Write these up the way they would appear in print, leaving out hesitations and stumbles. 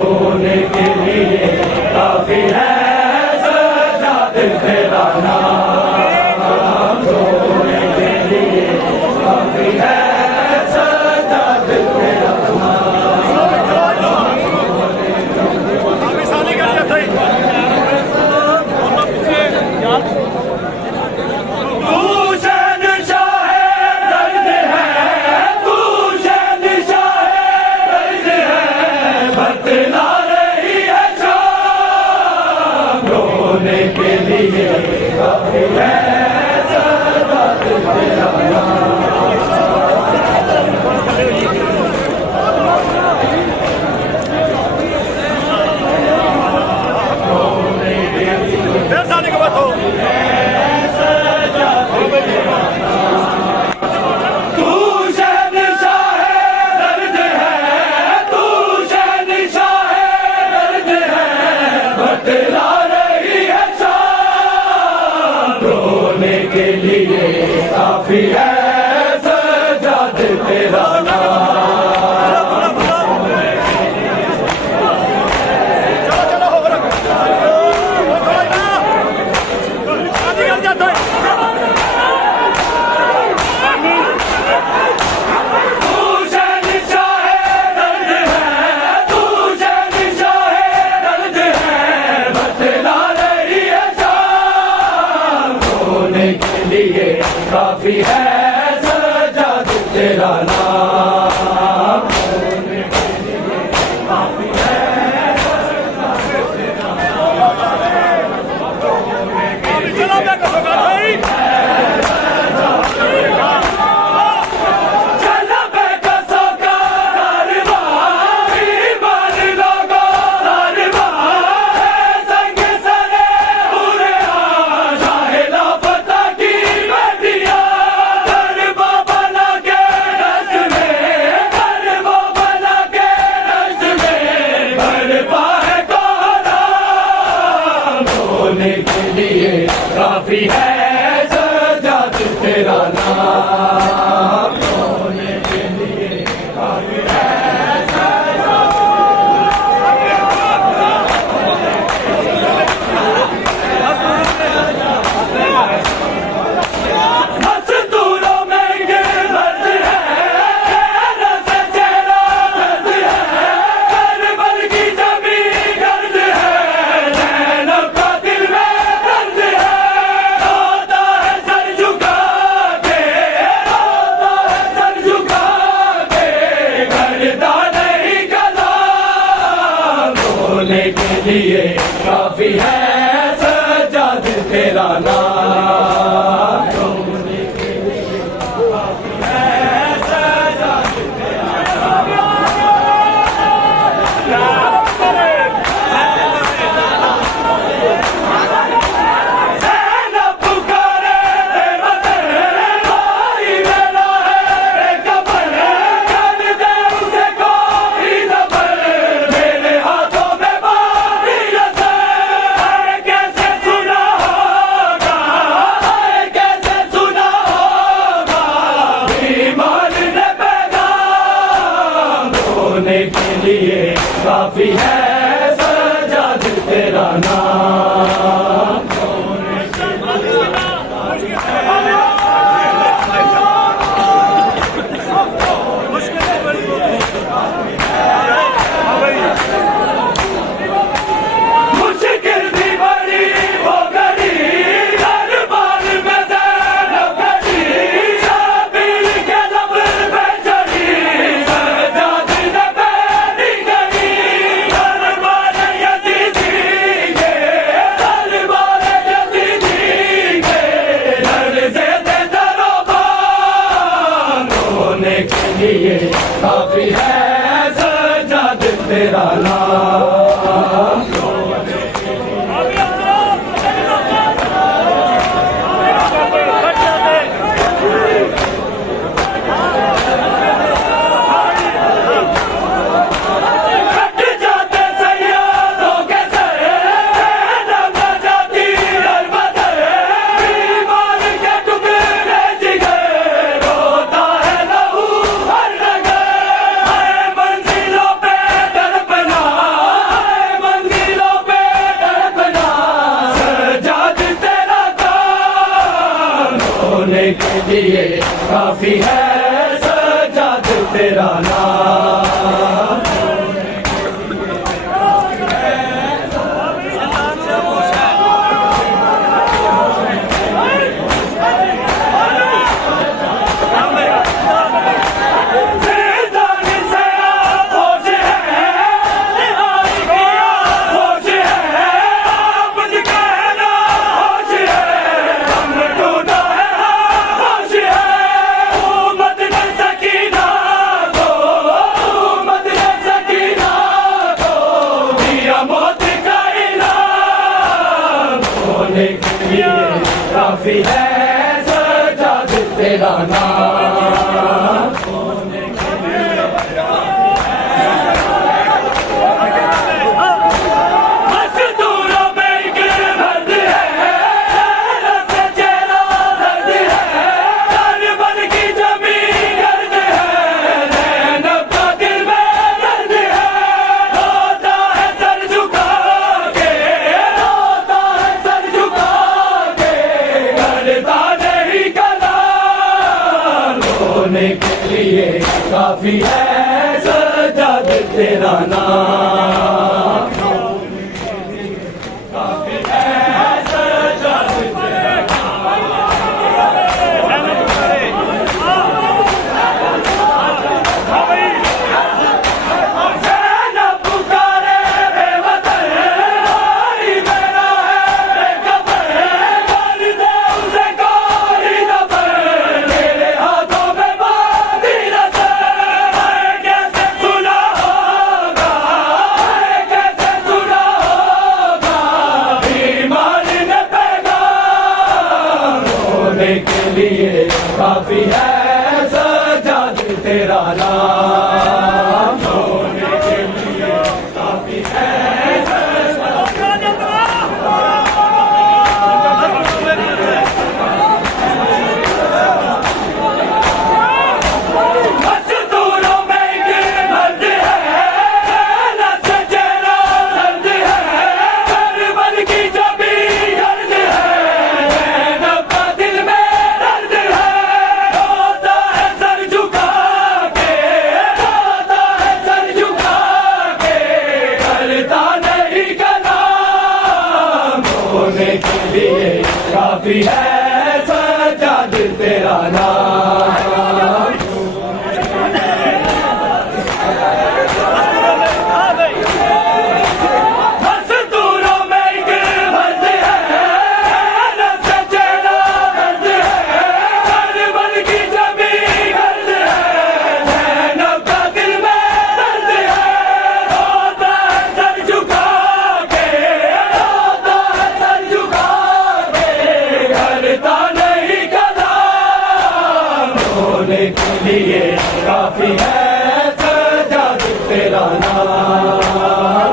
होने के लिए काफी है सजाद तेरा नाम, होने के लिए काफी है सजाद तेरा के लिए काफी है सजाद तेरा के लिए काफी है सजाद तेरा के लिए काफी है सजाद तेरा नाम, होने के लिए काफी है सजाद तेरा के लिए काफी है सजाद तेरा नाम, होने के लिए काफी है मस्तूरों में ये दर्द है, रस चेहरा दर्द है, करबल की जमीन दर्द है, ज़ैनब का दिल में दर्द है, रोता है सर झुका के, रोता है सर झुका के, करता नहीं कलाम, होने के लिए काफी है सजाद तेरा नाम, होने के लिए काफी है सजाद तेरा ज़ैनब पुकारे बेवतन, भाई मेरा है बेखबर, कर दे उसे कोई ज़फ़र, मेरे हाथों में बारी असर, कैसे सुना होगा, कैसे सुना होगा, ईमान ने पैगाम, होने के लिए काफी है सजाद तेरा नाम, होने के लिए काफी है मुश्किल भी बड़ी हो गई, दरबार में ज़ैनब खड़ी, शबीर के लब पे चढ़ी, सजाद ने पैरी गई, होने के लिए काफी है सज्जाद तेरा नाम। काफी है सज्जाद तेरा नाम। मजदूरों में एक दर्द है, रस चेहरा दर्द है, तन मन की जमीन गर्द है, ज़ैनब का दिल में दर्द है, रोता है सर झुका के, रोता है सर झुका के, करता नहीं कलाम। रोने के लिए काफी है सज्जाद तेरा नाम। काफी है सज्जाद तेरा नाम। ज़ैनब पुकारे बेवतन, भाई मेरा है बेखबर, कर दे उसे कोई दफन, मेरे हाथों में बांधी नज़र। है कैसे सुना होगा, है कैसे सुना होगा, बीमार ने पैगाम। रोने के लिए काफी है सज्जाद तेरा नाम। रोने के लिए काफी है मजदूरों में एक दर्द है, रस चेहरा दर्द है, तन मन की जमीन गर्द है, ज़ैनब का दिल में दर्द है, रोता है सर झुका के, रोता है सर झुका के, करता नहीं कलाम। रोने के लिए काफी है सज्जाद तेरा नाम। मजदूरों में एक दर्द है, रस चेहरा दर्द है, तन मन की जमीन गर्द है, ज़ैनब का दिल में दर्द है, रोता है सर झुका के, रोता है सर झुका के, करता नहीं कलाम। रोने के लिए काफी है सज्जाद तेरा नाम।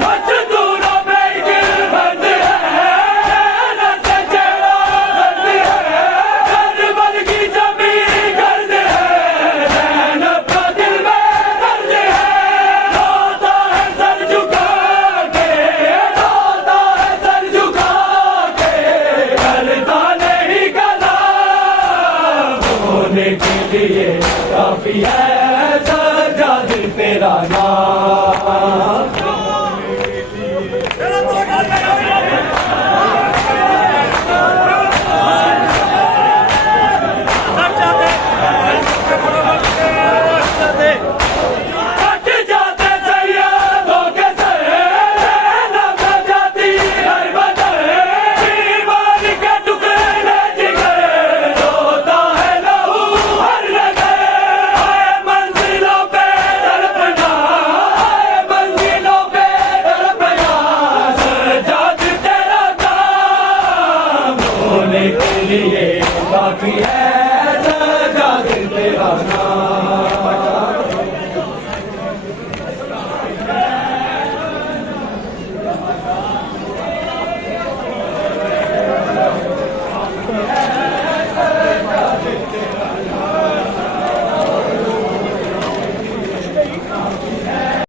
मजदूरों में एक दर्द है, रस चेहरा दर्द है, तन मन की जमीन गर्द है, ज़ैनब का दिल में दर्द है, रोता है सर झुका के, रोता है सर झुका के, करता नहीं कलाम। रोने के लिए काफी है सज्जाद तेरा नाम।